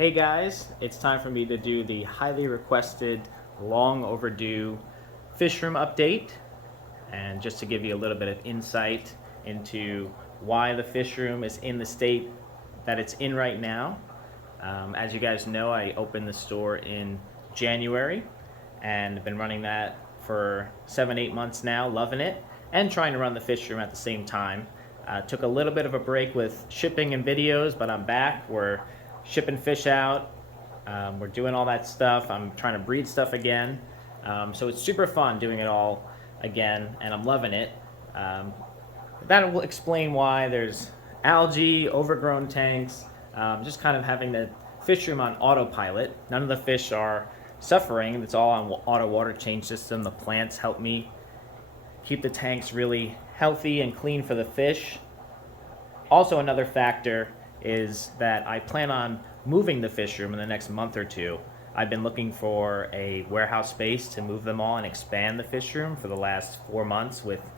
Hey guys, it's time for me to do the highly requested, long overdue fish room update. And just to give you a little bit of insight into why the fish room is in the state that it's in right now. As you guys know, I opened the store in January and been running that for 7-8 months now, loving it, and trying to run the fish room at the same time. Took a little bit of a break with shipping and videos, but I'm back. We're shipping fish out. We're doing all that stuff. I'm trying to breed stuff again. So it's super fun doing it all again, and I'm loving it. That will explain why there's algae, overgrown tanks, just kind of having the fish room on autopilot. None of the fish are suffering. It's all on auto water change system. The plants help me keep the tanks really healthy and clean for the fish. Also, another factor is that I plan on moving the fish room in the next month or two. I've been looking for a warehouse space to move them all and expand the fish room for the last 4 months with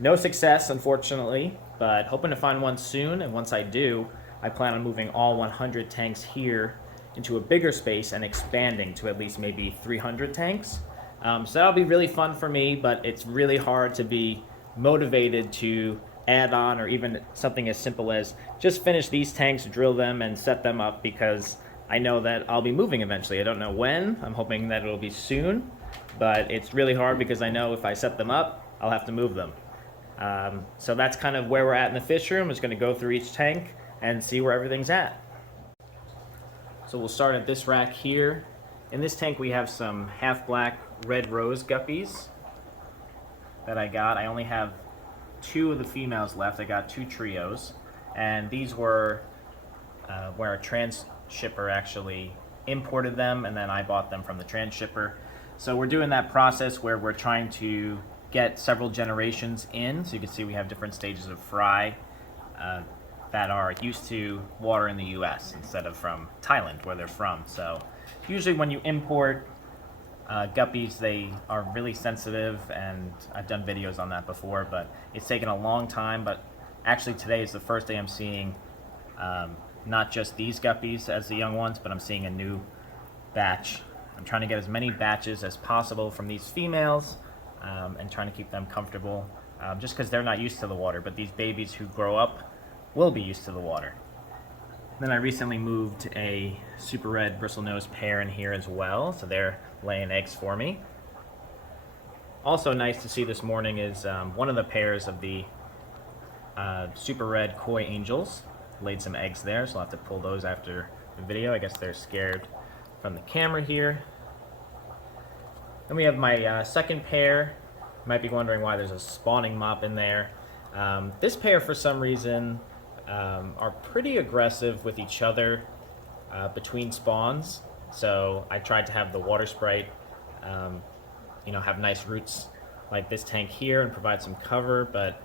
no success, unfortunately, but hoping to find one soon. And once I do, I plan on moving all 100 tanks here into a bigger space and expanding to at least maybe 300 tanks. So that'll be really fun for me, but it's really hard to be motivated to add on, or even something as simple as just finish these tanks, drill them, and set them up, because I know that I'll be moving eventually. I don't know when. I'm hoping that it'll be soon, but it's really hard because I know if I set them up, I'll have to move them. So that's kind of where we're at in the fish room. Is going to go through each tank and see where everything's at. So we'll start at this rack here. In this tank we have some half-black red rose guppies that I got. I only have 2 of the females left. I got 2 trios, and these were where a transshipper actually imported them, and then I bought them from the transshipper. So we're doing that process where we're trying to get several generations in. So you can see we have different stages of fry that are used to water in the US instead of from Thailand, where they're from. So usually when you import guppies, they are really sensitive, and I've done videos on that before, but it's taken a long time. But actually today is the first day I'm seeing not just these guppies as the young ones, but I'm seeing a new batch. I'm trying to get as many batches as possible from these females, and trying to keep them comfortable, just because they're not used to the water, but these babies who grow up will be used to the water. Then I recently moved a super red bristlenose pair in here as well, so they're laying eggs for me. Also nice to see this morning is one of the pairs of the super red koi angels laid some eggs there, so I'll have to pull those after the video. I guess they're scared from the camera here. Then we have my second pair. You might be wondering why there's a spawning mop in there. This pair, for some reason, are pretty aggressive with each other between spawns. So I tried to have the water sprite, have nice roots like this tank here and provide some cover, but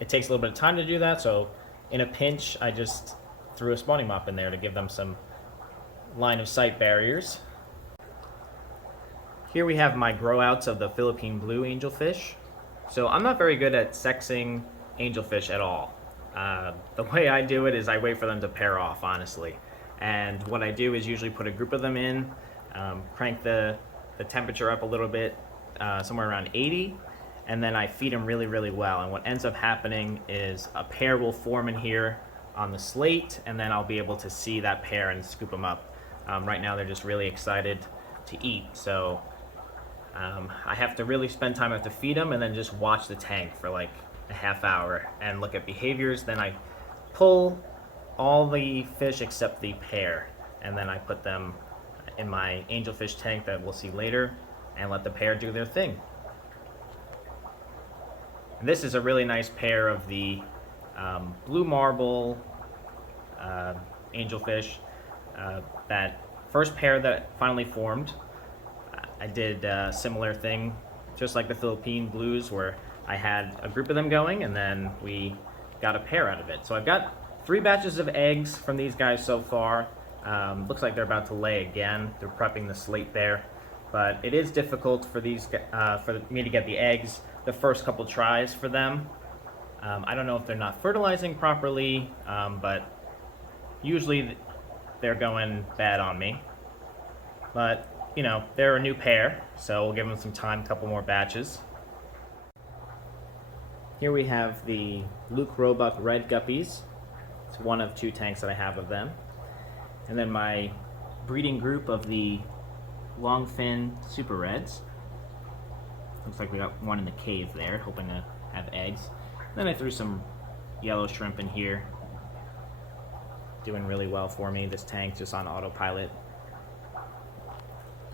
it takes a little bit of time to do that. So in a pinch, I just threw a spawning mop in there to give them some line of sight barriers. Here we have my grow outs of the Philippine blue angelfish. So I'm not very good at sexing angelfish at all. The way I do it is I wait for them to pair off, honestly. And what I do is usually put a group of them in, crank the temperature up a little bit, somewhere around 80, and then I feed them really, really well. And what ends up happening is a pair will form in here on the slate, and then I'll be able to see that pair and scoop them up. Right now they're just really excited to eat, so I have to really spend time. I have to feed them and then just watch the tank for like a half hour and look at behaviors. Then I pull all the fish except the pair, and then I put them in my angelfish tank that we'll see later, and let the pair do their thing. And this is a really nice pair of the blue marble angelfish. That first pair that finally formed, I did a similar thing, just like the Philippine blues, where I had a group of them going, and then we got a pair out of it. So I've got 3 batches of eggs from these guys so far. Looks like they're about to lay again. They're prepping the slate there, but it is difficult for me to get the eggs the first couple tries for them. I don't know if they're not fertilizing properly, but usually they're going bad on me. But, you know, they're a new pair, so we'll give them some time, a couple more batches. Here we have the Red Red Guppies. It's one of 2 tanks that I have of them. And then my breeding group of the Longfin Super Reds. Looks like we got one in the cave there, hoping to have eggs. Then I threw some yellow shrimp in here. Doing really well for me. This tank's just on autopilot.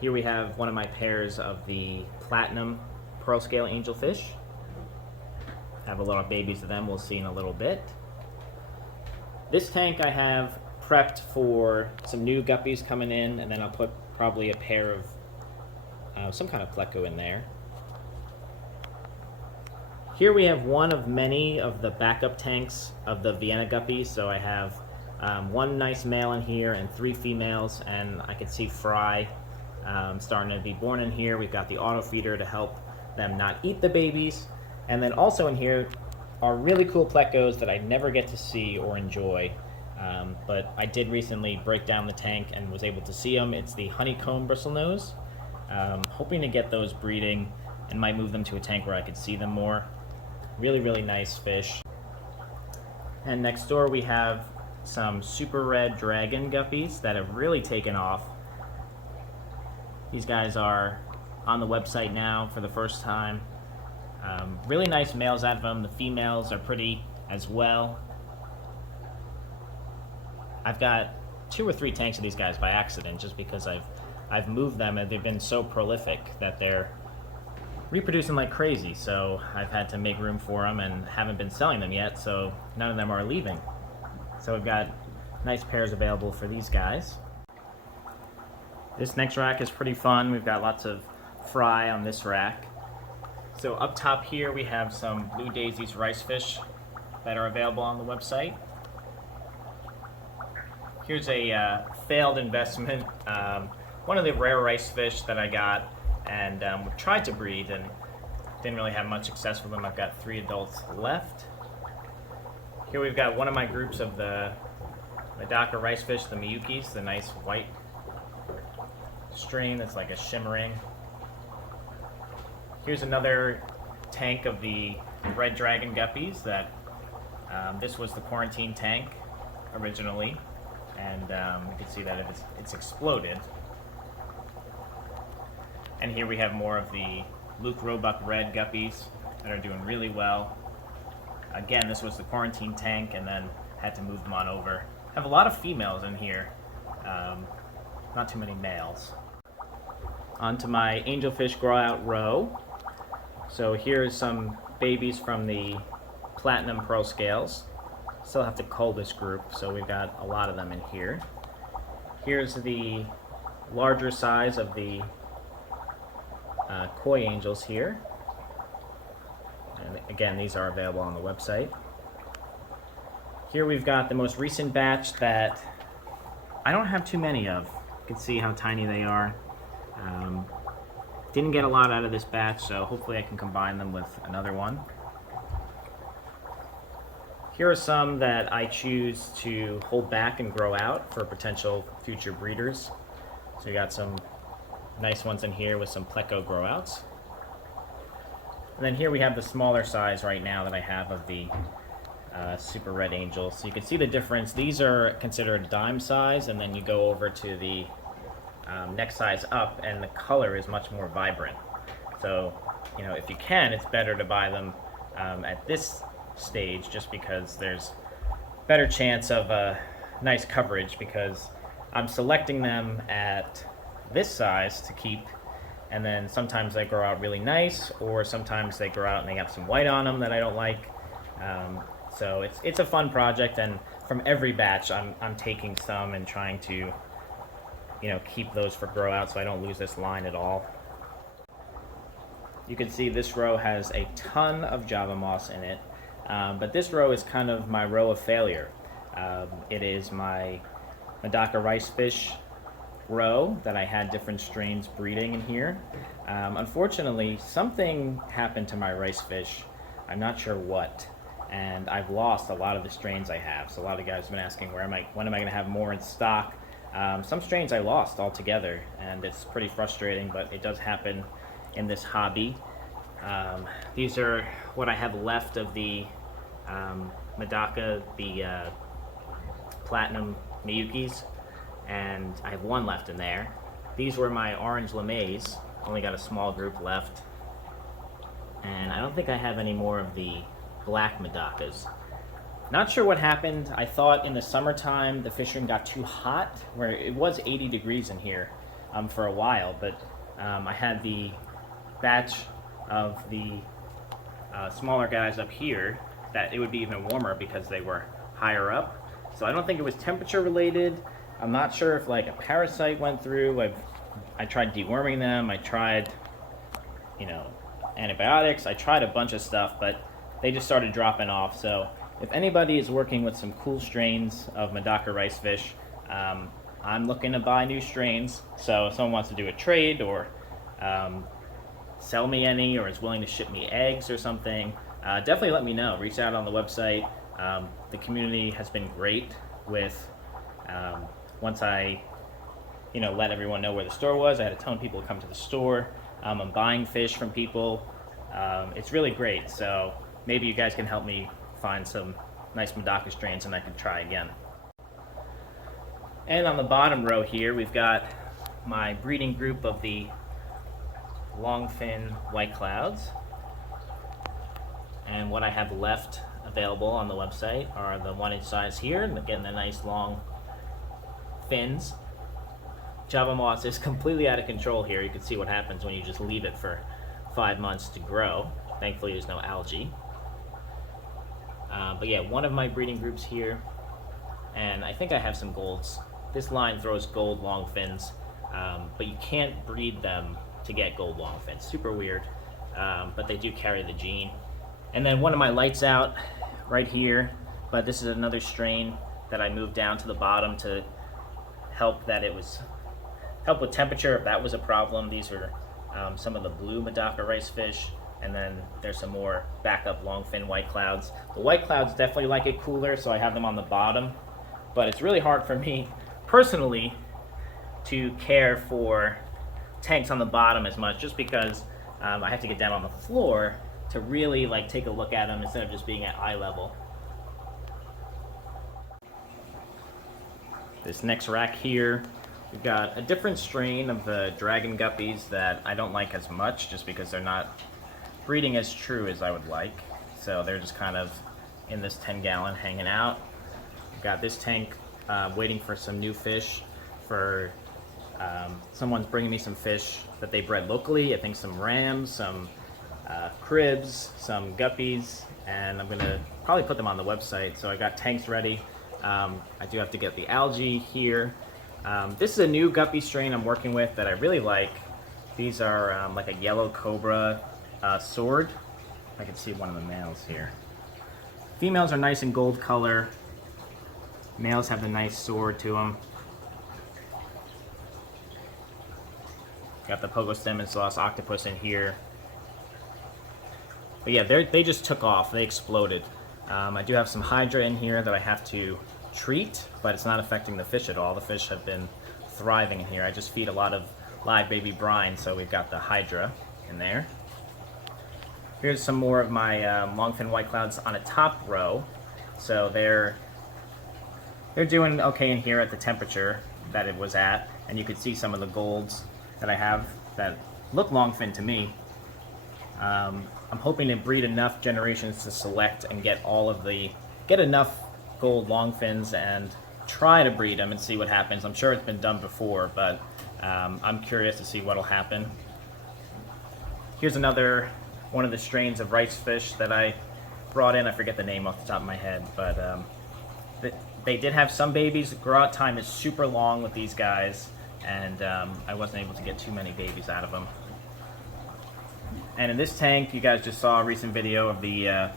Here we have one of my pairs of the Platinum Pearl Scale Angelfish. Have a lot of babies of them, we'll see in a little bit. This tank I have prepped for some new guppies coming in, and then I'll put probably a pair of some kind of pleco in there. Here we have one of many of the backup tanks of the Vienna Guppies. So I have one nice male in here and 3 females, and I can see fry starting to be born in here. We've got the auto feeder to help them not eat the babies. And then also in here are really cool plecos that I never get to see or enjoy. But I did recently break down the tank and was able to see them. It's the honeycomb bristlenose. Hoping to get those breeding and might move them to a tank where I could see them more. Really, really nice fish. And next door we have some super red Dragon Guppies that have really taken off. These guys are on the website now for the first time. Really nice males out of them. The females are pretty as well. I've got 2 or 3 tanks of these guys by accident just because I've moved them and they've been so prolific that they're reproducing like crazy. So I've had to make room for them and haven't been selling them yet, so none of them are leaving. So we've got nice pairs available for these guys. This next rack is pretty fun. We've got lots of fry on this rack. So up top here we have some Blue Daisy's rice fish that are available on the website. Here's a failed investment. One of the rare rice fish that I got and tried to breed and didn't really have much success with them. I've got 3 adults left. Here we've got one of my groups of the Medaka rice fish, the Miyukis, the nice white strain that's like a shimmering. Here's another tank of the red Dragon Guppies that this was the quarantine tank originally, and you can see that it's exploded. And here we have more of the Roebuck Red Guppies that are doing really well. Again, this was the quarantine tank and then had to move them on over. Have a lot of females in here, not too many males. Onto my Angelfish grow out row. So here's some babies from the Platinum Pearl Scales. Still have to cull this group, so we've got a lot of them in here. Here's the larger size of the Koi Angels here. And again, these are available on the website. Here we've got the most recent batch that I don't have too many of. You can see how tiny they are. Didn't get a lot out of this batch, so hopefully I can combine them with another one. Here are some that I choose to hold back and grow out for potential future breeders. So we got some nice ones in here with some pleco grow outs. And then here we have the smaller size right now that I have of the Super Red Angels. So you can see the difference. These are considered dime size, and then you go over to the next size up and the color is much more vibrant. So, you know, if you can, it's better to buy them at this stage just because there's better chance of nice coverage, because I'm selecting them at this size to keep, and then sometimes they grow out really nice, or sometimes they grow out and they have some white on them that I don't like. So it's a fun project, and from every batch I'm taking some and trying to, you know, keep those for grow out so I don't lose this line at all. You can see this row has a ton of Java moss in it, but this row is kind of my row of failure. It is my Medaka rice fish row that I had different strains breeding in here. Unfortunately, something happened to my rice fish. I'm not sure what, and I've lost a lot of the strains I have. So a lot of guys have been asking when am I going to have more in stock. Some strains I lost altogether, and it's pretty frustrating, but it does happen in this hobby. These are what I have left of the Medaka, the Platinum Miyukis, and I have one left in there. These were my orange lames, only got a small group left. And I don't think I have any more of the black Medakas. Not sure what happened. I thought in the summertime the fish room got too hot, where it was 80 degrees in here for a while, but I had the batch of the smaller guys up here that it would be even warmer because they were higher up. So I don't think it was temperature related. I'm not sure if like a parasite went through. I tried deworming them. I tried, antibiotics. I tried a bunch of stuff, but they just started dropping off. So if anybody is working with some cool strains of Medaka rice fish, I'm looking to buy new strains. So if someone wants to do a trade or sell me any, or is willing to ship me eggs or something, definitely let me know. Reach out on the website. The community has been great with once I let everyone know where the store was. I had a ton of people come to the store. I'm buying fish from people. It's really great. So maybe you guys can help me find some nice Medaka strains and I can try again. And on the bottom row here, we've got my breeding group of the longfin white clouds. And what I have left available on the website are the 1-inch size here, and getting the nice long fins. Java moss is completely out of control here. You can see what happens when you just leave it for 5 months to grow. Thankfully there's no algae. But yeah, one of my breeding groups here, and I think I have some golds. This line throws gold long fins, but you can't breed them to get gold long fins. Super weird, but they do carry the gene. And then one of my lights out right here, but this is another strain that I moved down to the bottom to help with temperature if that was a problem. These are some of the blue Medaka rice fish, and then there's some more backup longfin white clouds. The white clouds definitely like it cooler, so I have them on the bottom, but it's really hard for me personally to care for tanks on the bottom as much, just because I have to get down on the floor to really take a look at them instead of just being at eye level. This next rack here, we've got a different strain of the Dragon Guppies that I don't like as much, just because they're not breeding as true as I would like. So they're just kind of in this 10-gallon hanging out. We've got this tank waiting for some new fish. For someone's bringing me some fish that they bred locally. I think some rams, some cribs, some guppies, and I'm gonna probably put them on the website. So I got tanks ready. I do have to get the algae here. This is a new guppy strain I'm working with that I really like. These are like a yellow Cobra sword. I can see one of the males here. Females are nice in gold color. Males have the nice sword to them. Got the Pogostem and Sauce octopus in here. But yeah, they just took off. They exploded. I do have some Hydra in here that I have to treat, but it's not affecting the fish at all. The fish have been thriving in here. I just feed a lot of live baby brine, so we've got the Hydra in there. Here's some more of my longfin white clouds on a top row. So they're doing okay in here at the temperature that it was at, and you can see some of the golds that I have that look longfin to me. I'm hoping to breed enough generations to select and get enough gold longfins and try to breed them and see what happens. I'm sure it's been done before, but I'm curious to see what'll happen. Here's another one of the strains of rice fish that I brought in. I forget the name off the top of my head, but they did have some babies. Grow out time is super long with these guys, and I wasn't able to get too many babies out of them. And in this tank, you guys just saw a recent video of the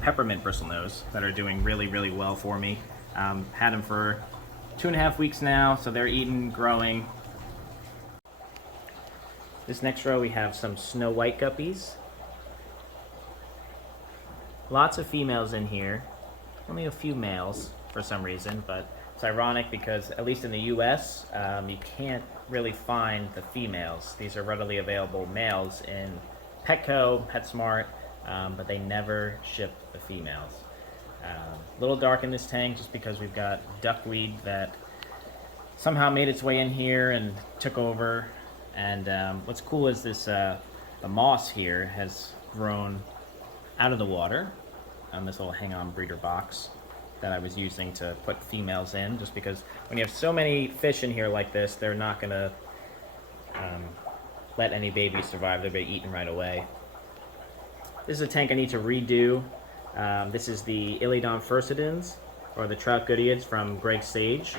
peppermint bristlenose that are doing really, really well for me. Had them for 2.5 weeks now, so they're eating, growing. This next row we have some snow white guppies. Lots of females in here. Only a few males for some reason, but It's ironic because, at least in the US, you can't really find the females. These are readily available males in Petco, PetSmart, but they never ship the females. A little dark in this tank just because we've got duckweed that somehow made its way in here and took over. And what's cool is this, the moss here has grown out of the water on this little hang-on breeder box that I was using to put females in, just because when you have so many fish in here like this, they're not gonna let any babies survive. They'll be eaten right away. This is a tank I need to redo. This is the Ilydon furcidans, or the trout goodeids from Greg Sage.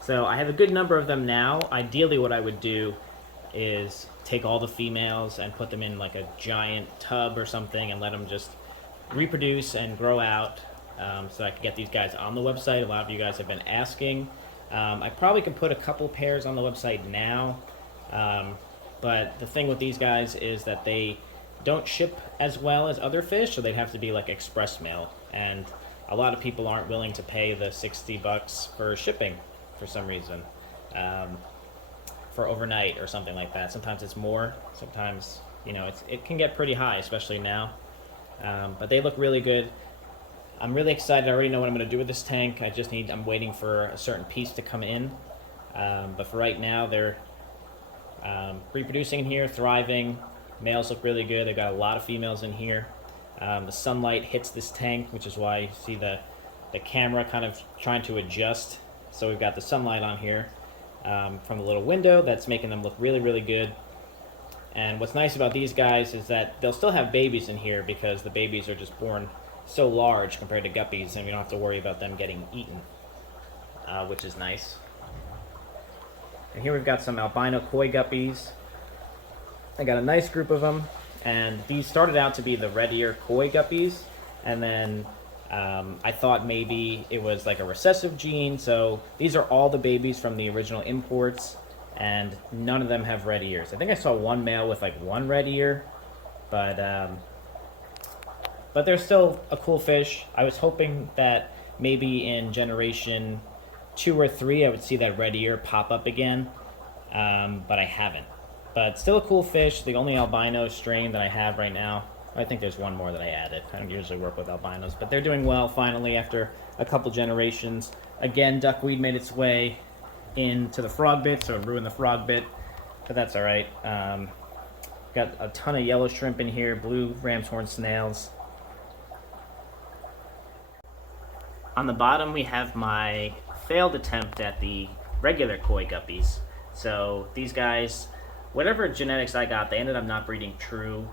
So I have a good number of them now. Ideally what I would do is take all the females and put them in like a giant tub or something and let them just reproduce and grow out, so I can get these guys on the website. A lot of you guys have been asking. I probably can put a couple pairs on the website now, but the thing with these guys is that they don't ship as well as other fish, so they'd have to be like express mail, and a lot of people aren't willing to pay the $60 for shipping for some reason, for overnight or something like that. Sometimes it's more, sometimes, you know, it can get pretty high, especially now. But they look really good. I'm really excited. I already know what I'm going to do with this tank. I'm waiting for a certain piece to come in. But for right now, they're reproducing in here, thriving. Males look really good. They've got a lot of females in here. The sunlight hits this tank, which is why you see the camera kind of trying to adjust. So we've got the sunlight on here from the little window that's making them look really, really good. And what's nice about these guys is that they'll still have babies in here because the babies are just born so large compared to guppies, and you don't have to worry about them getting eaten, which is nice. And here we've got some albino koi guppies. I got a nice group of them, and these started out to be the red ear koi guppies, and then I thought maybe it was like a recessive gene, so these are all the babies from the original imports, and none of them have red ears. I think I saw one male with like one red ear, but they're still a cool fish. I was hoping that maybe in generation 2 or 3 I would see that red ear pop up again, but I haven't. But still a cool fish, the only albino strain that I have right now. I think there's one more that I added. I don't usually work with albinos, but they're doing well finally after a couple generations. Again, duckweed made its way into the frog bit, so it ruined the frog bit, but that's all right. Got a ton of yellow shrimp in here, blue ram's horn snails. On the bottom, we have my failed attempt at the regular koi guppies. So these guys, whatever genetics I got, they ended up not breeding true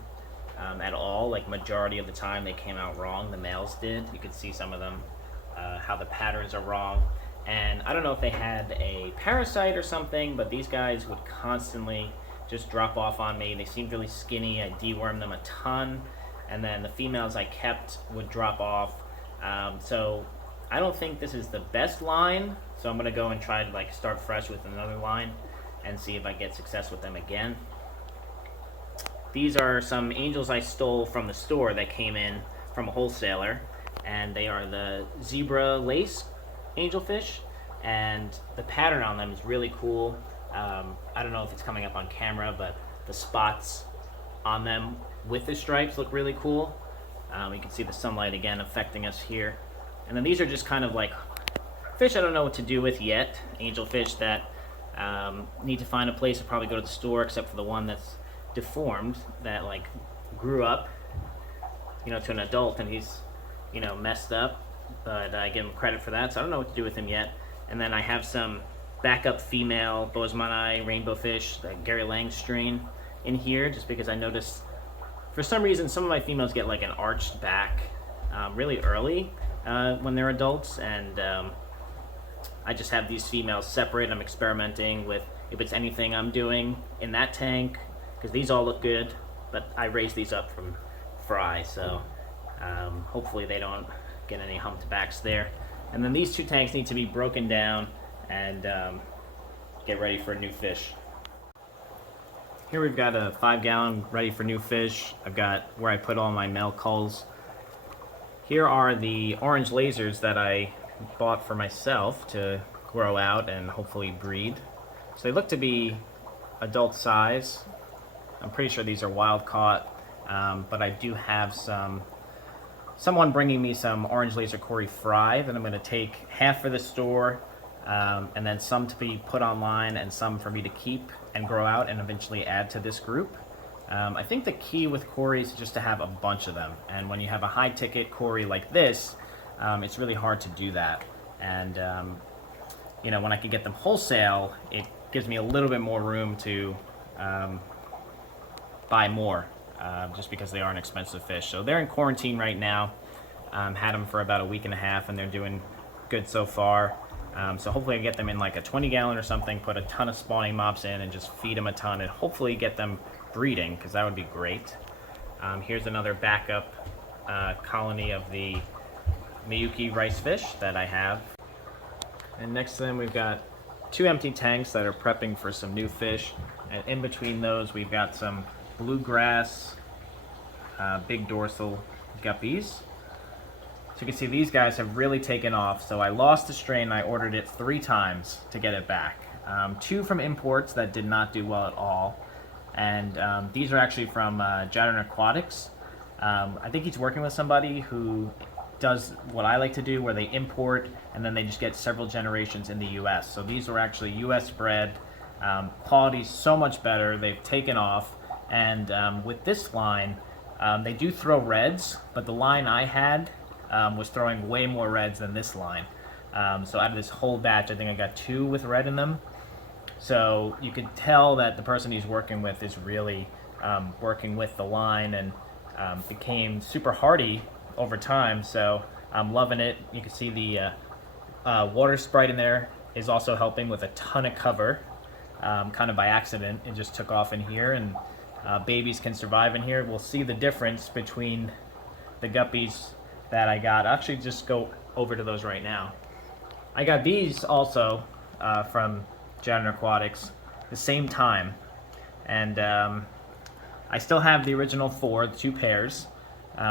at all. Like majority of the time, they came out wrong. The males did. You could see some of them, how the patterns are wrong. And I don't know if they had a parasite or something, but these guys would constantly just drop off on me. They seemed really skinny. I dewormed them a ton, and then the females I kept would drop off. So I don't think this is the best line, so I'm gonna go and try to like start fresh with another line and see if I get success with them again. These are some angels I stole from the store that came in from a wholesaler, and they are the zebra lace angelfish, and the pattern on them is really cool. I don't know if it's coming up on camera, but the spots on them with the stripes look really cool. You can see the sunlight again affecting us here. And then these are just kind of like fish I don't know what to do with yet. Angelfish that need to find a place to probably go to the store, except for the one that's deformed, that like grew up, you know, to an adult, and he's, you know, messed up. But I give him credit for that, so I don't know what to do with him yet. And then I have some backup female Bozemanai rainbow fish, the Gary Lang strain, in here, just because I noticed for some reason some of my females get like an arched back really early when they're adults, and I just have these females separate. I'm experimenting with if it's anything I'm doing in that tank, because these all look good, but I raised these up from fry, so hopefully they don't get any humped backs there. And then these two tanks need to be broken down and get ready for new fish. Here we've got a 5-gallon ready for new fish. I've got where I put all my male culls. Here are the orange lasers that I bought for myself to grow out and hopefully breed. So they look to be adult size. I'm pretty sure these are wild caught, but I do have someone bringing me some orange laser Cory fry that I'm going to take half for the store, and then some to be put online and some for me to keep and grow out and eventually add to this group. I think the key with Cory is just to have a bunch of them, and when you have a high ticket Cory like this, it's really hard to do that. And you know, when I can get them wholesale, it gives me a little bit more room to buy more, just because they are an expensive fish. So they're in quarantine right now. Had them for about a week and a half, and they're doing good so far. So hopefully I get them in like a 20-gallon or something, put a ton of spawning mops in, and just feed them a ton, and hopefully get them breeding, because that would be great. Here's another backup colony of the Miyuki rice fish that I have. And next to them we've got 2 empty tanks that are prepping for some new fish, and in between those we've got some bluegrass big dorsal guppies. So you can see these guys have really taken off. So I lost the strain, I ordered it 3 times to get it back. 2 from imports that did not do well at all, and these are actually from Dragon Aquatics. I think he's working with somebody who does what I like to do, where they import and then they just get several generations in the US. So these were actually US bred, quality's so much better, they've taken off, and with this line, they do throw reds, but the line I had was throwing way more reds than this line. So out of this whole batch, I think I got 2 with red in them. So you can tell that the person he's working with is really working with the line, and became super hardy over time. So I'm loving it. You can see the water sprite in there is also helping with a ton of cover, kind of by accident. It just took off in here, and babies can survive in here. We'll see the difference between the guppies that I got. I'll actually just go over to those right now. I got these also from Dragon Aquatics the same time, and I still have the original 4, the 2 pairs.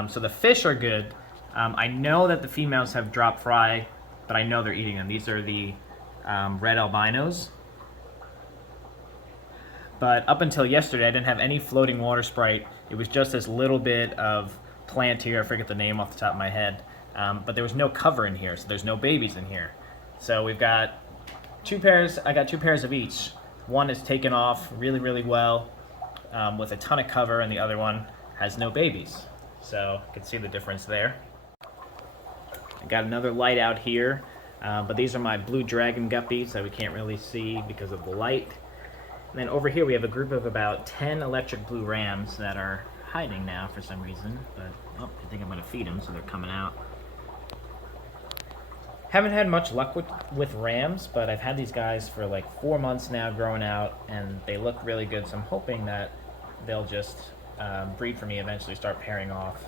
So the fish are good. I know that the females have dropped fry, but I know they're eating them. These are the red albinos. But up until yesterday, I didn't have any floating water sprite. It was just this little bit of plant here. I forget the name off the top of my head. But there was no cover in here, so there's no babies in here. So we've got 2 pairs. I got 2 pairs of each. One is taken off really, really well with a ton of cover, and the other one has no babies. So you can see the difference there. I got another light out here, but these are my blue Dragon Guppies that we can't really see because of the light. And then over here we have a group of about 10 electric blue rams that are hiding now for some reason, but oh, I think I'm going to feed them, so they're coming out. Haven't had much luck with rams, but I've had these guys for like 4 months now growing out, and they look really good, so I'm hoping that they'll just breed for me, eventually start pairing off.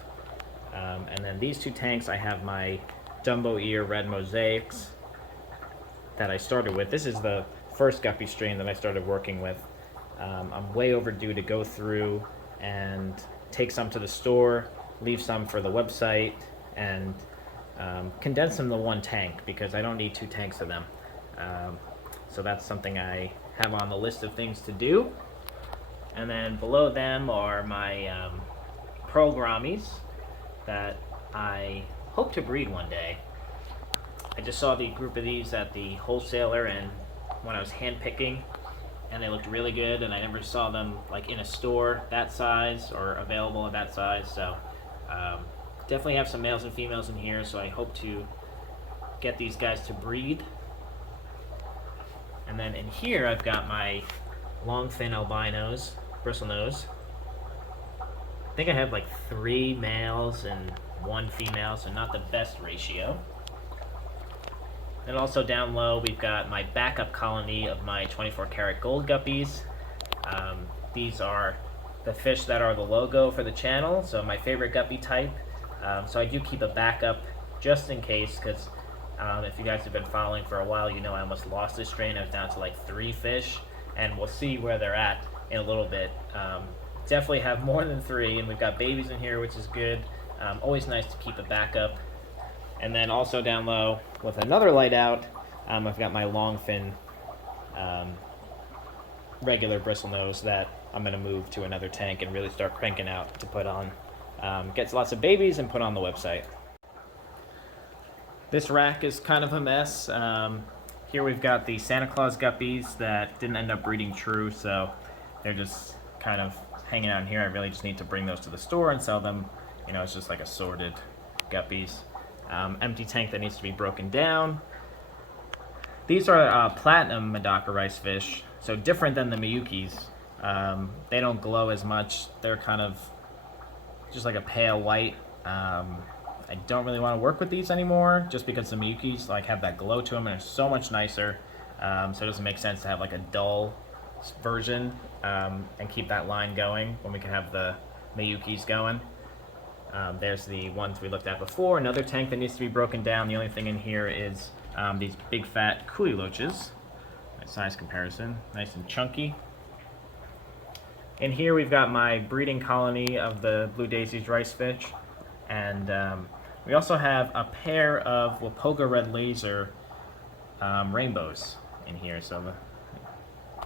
And then these 2 tanks, I have my Dumbo Ear Red Mosaics that I started with. This is the first guppy strain that I started working with. I'm way overdue to go through and take some to the store, leave some for the website, and condense them to 1 tank, because I don't need 2 tanks of them. So that's something I have on the list of things to do. And then below them are my pearl grammies that I hope to breed one day. I just saw the group of these at the wholesaler and when I was hand picking, and they looked really good, and I never saw them like in a store that size or available at that size. So definitely have some males and females in here, so I hope to get these guys to breed. And then in here I've got my long fin albinos, bristlenose. I think I have like 3 males and 1 female, so not the best ratio. And also down low we've got my backup colony of my 24 karat gold guppies. These are the fish that are the logo for the channel, so my favorite guppy type. So I do keep a backup just in case, because if you guys have been following for a while, you know I almost lost this strain. I was down to like 3 fish, and we'll see where they're at in a little bit. Definitely have more than 3, and we've got babies in here, which is good. Always nice to keep a backup. And then also down low with another light out, I've got my long fin regular bristlenose that I'm going to move to another tank and really start cranking out to put on. Gets lots of babies and put on the website. This rack is kind of a mess. Here we've got the Santa Claus guppies that didn't end up breeding true, so they're just kind of hanging out in here. I really just need to bring those to the store and sell them. You know, it's just like assorted guppies. Empty tank that needs to be broken down. These are platinum Medaka rice fish, so different than the Miyukis. They don't glow as much. They're kind of just like a pale white. I don't really want to work with these anymore just because the Miyukis like have that glow to them and they're so much nicer. So it doesn't make sense to have like a dull version and keep that line going when we can have the Miyukis going. There's the ones we looked at before. Another tank that needs to be broken down. The only thing in here is these big fat coolie loaches. Nice size comparison, nice and chunky. In here we've got my breeding colony of the Blue Daisies rice fish, and we also have a pair of Wapoga Red Laser rainbows in here, so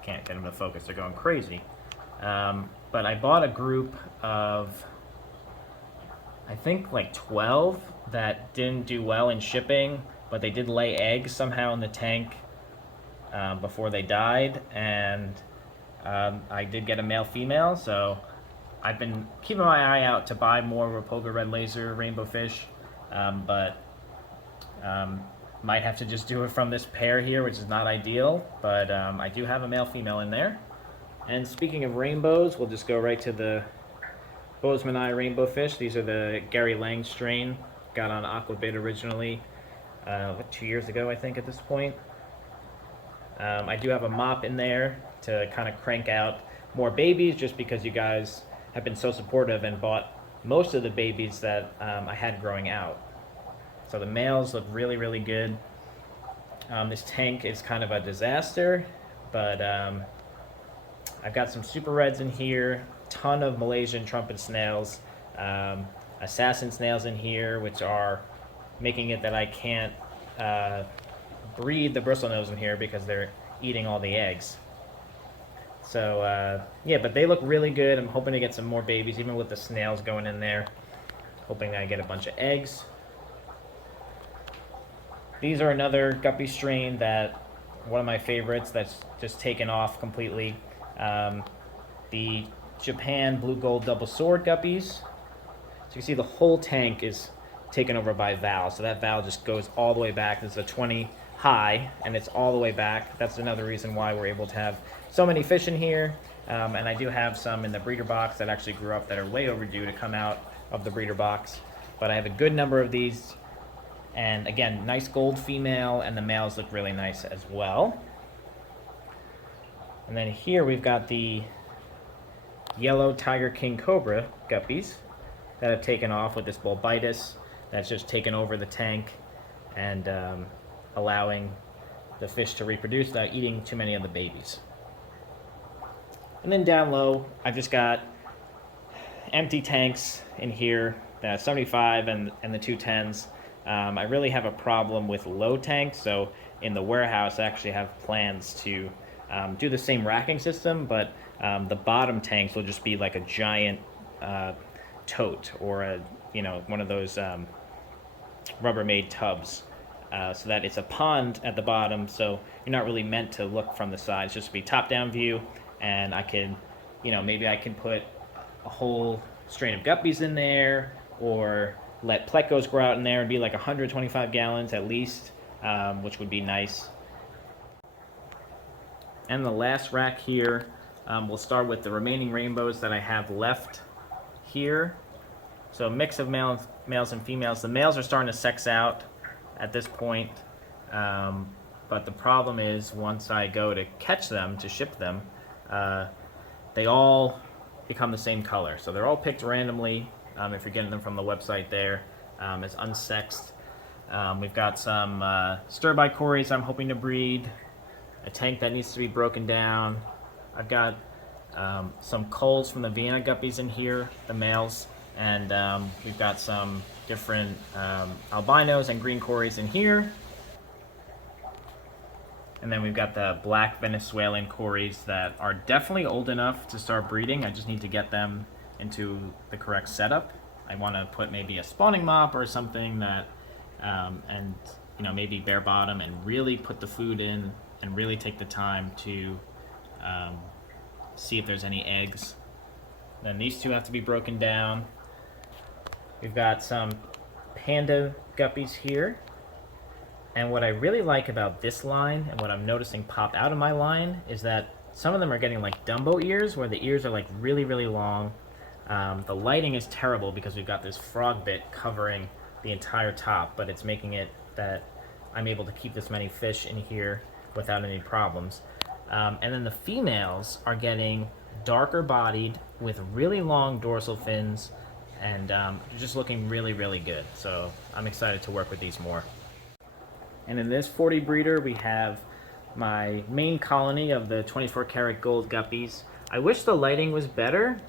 can't get them to focus, they're going crazy. But I bought a group of, I think like 12 that didn't do well in shipping, but they did lay eggs somehow in the tank before they died, and I did get a male-female, so I've been keeping my eye out to buy more Wapoga Red Laser rainbow fish, but might have to just do it from this pair here, which is not ideal, but I do have a male-female in there. And speaking of rainbows, we'll just go right to the Bozeman Eye rainbow fish. These are the Gary Lang strain, got on Aquabit originally 2 years ago, I think, at this point. I do have a mop in there to kind of crank out more babies, just because you guys have been so supportive and bought most of the babies that I had growing out. So the males look really, really good. This tank is kind of a disaster, but I've got some super reds in here, ton of Malaysian trumpet snails, assassin snails in here, which are making it that I can't breed the bristlenose in here because they're eating all the eggs. So yeah, but they look really good. I'm hoping to get some more babies, even with the snails going in there. Hoping I get a bunch of eggs. These are another guppy strain that, one of my favorites, that's just taken off completely. The Japan Blue Gold Double Sword Guppies. So you can see the whole tank is taken over by valve. So that valve just goes all the way back. This is a 20 high, and it's all the way back. That's another reason why we're able to have so many fish in here. And I do have some in the breeder box that actually grew up that are way overdue to come out of the breeder box. But I have a good number of these. And again, nice gold female, and the males look really nice as well. And then here we've got the yellow Tiger King Cobra guppies that have taken off with this bulbitis that's just taken over the tank and allowing the fish to reproduce without eating too many of the babies. And then down low, I've just got empty tanks in here, the 75 and the 210s. I really have a problem with low tanks, so in the warehouse I actually have plans to do the same racking system, but the bottom tanks will just be like a giant tote, or one of those Rubbermaid tubs, so that it's a pond at the bottom, so you're not really meant to look from the side. It's just be top-down view, and I can, maybe I can put a whole strain of guppies in there, or let Plecos grow out in there and be like 125 gallons at least, which would be nice. And the last rack here, we'll start with the remaining rainbows that I have left here. So a mix of males and females. The males are starting to sex out at this point, but the problem is once I go to catch them, to ship them, they all become the same color. So they're all picked randomly. If you're getting them from the website there, as unsexed. We've got some stir-by cories I'm hoping to breed, a tank that needs to be broken down. I've got some culls from the Vienna Guppies in here, the males, and we've got some different albinos and green cories in here. And then we've got the black Venezuelan Cories that are definitely old enough to start breeding. I just need to get them into the correct setup. I want to put maybe a spawning mop or something that, and you know, maybe bare bottom and really put the food in and really take the time to see if there's any eggs. Then these two have to be broken down. We've got some panda guppies here. And what I really like about this line, and what I'm noticing pop out of my line, is that some of them are getting like Dumbo ears, where the ears are like really, really long. The lighting is terrible because we've got this frog bit covering the entire top, but it's making it that I'm able to keep this many fish in here without any problems. And then the females are getting darker bodied with really long dorsal fins, and just looking really, really good. So I'm excited to work with these more. And in this 40 breeder, we have my main colony of the 24 karat gold guppies. I wish the lighting was better,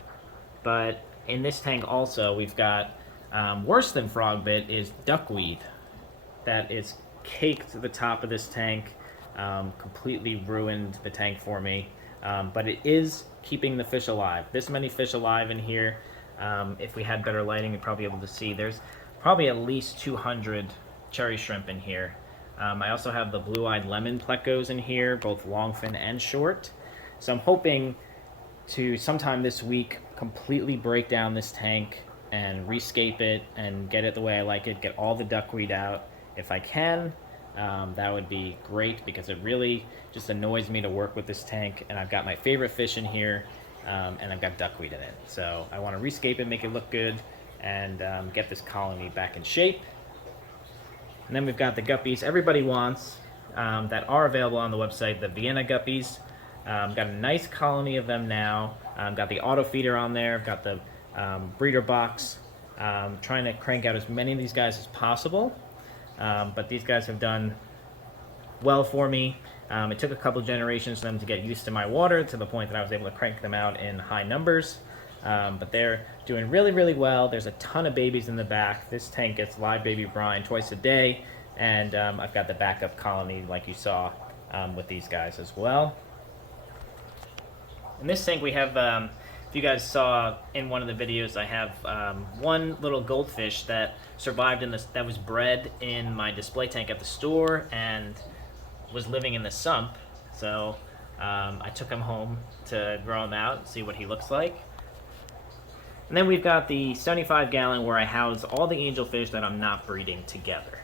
but in this tank also we've got, worse than frogbit, is duckweed. That is caked to the top of this tank, completely ruined the tank for me. But it is keeping the fish alive. This many fish alive in here. If we had better lighting, you'd probably be able to see. There's probably at least 200 cherry shrimp in here. I also have the blue-eyed lemon plecos in here, both longfin and short. So I'm hoping to sometime this week completely break down this tank and rescape it and get it the way I like it, get all the duckweed out. If I can, that would be great, because it really just annoys me to work with this tank, and I've got my favorite fish in here, and I've got duckweed in it. So I want to rescape it, make it look good, and get this colony back in shape. And then we've got the guppies everybody wants, that are available on the website, the Vienna Guppies. Got a nice colony of them now. Got the auto feeder on there. I've got the breeder box. Trying to crank out as many of these guys as possible. But these guys have done well for me. It took a couple generations for them to get used to my water, to the point that I was able to crank them out in high numbers. But they're doing really, really well. There's a ton of babies in the back. This tank gets live baby brine twice a day, and I've got the backup colony like you saw with these guys as well. In this tank we have, if you guys saw in one of the videos, I have one little goldfish that survived that was bred in my display tank at the store and was living in the sump. So I took him home to grow him out and see what he looks like. And then we've got the 75-gallon where I house all the angelfish that I'm not breeding together.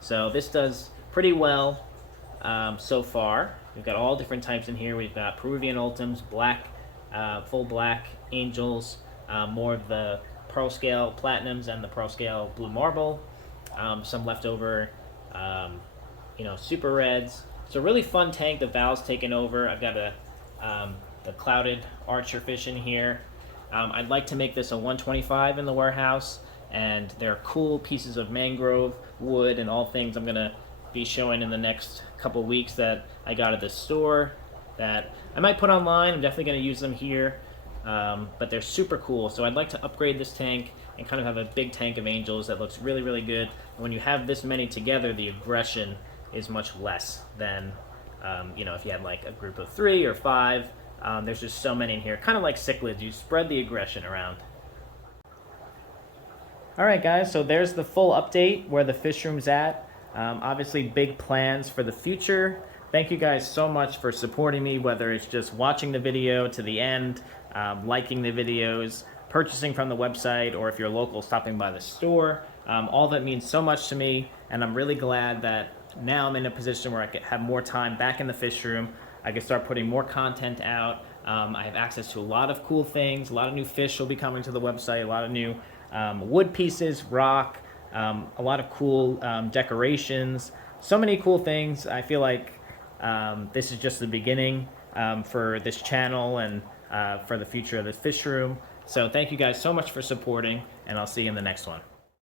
So this does pretty well so far. We've got all different types in here. We've got Peruvian ultims, black, full black angels, more of the pearl scale platinums and the pearl scale blue marble, some leftover, super reds. It's a really fun tank. The valve's taken over. I've got the clouded archer fish in here. I'd like to make this a 125 in the warehouse, and there are cool pieces of mangrove wood and all things I'm going to be showing in the next couple weeks that I got at the store that I might put online. I'm definitely going to use them here, but they're super cool. So I'd like to upgrade this tank and kind of have a big tank of angels that looks really, really good. And when you have this many together, the aggression is much less than, if you had like a group of 3 or 5. There's just so many in here, kind of like cichlids. You spread the aggression around. Alright guys, so there's the full update where the fish room's at. Obviously big plans for the future. Thank you guys so much for supporting me, whether it's just watching the video to the end, liking the videos, purchasing from the website, or if you're local, stopping by the store. All that means so much to me, and I'm really glad that now I'm in a position where I can have more time back in the fish room. I can start putting more content out. I have access to a lot of cool things. A lot of new fish will be coming to the website. A lot of new wood pieces, rock, a lot of cool decorations. So many cool things. I feel like this is just the beginning for this channel and for the future of the fish room. So thank you guys so much for supporting, and I'll see you in the next one.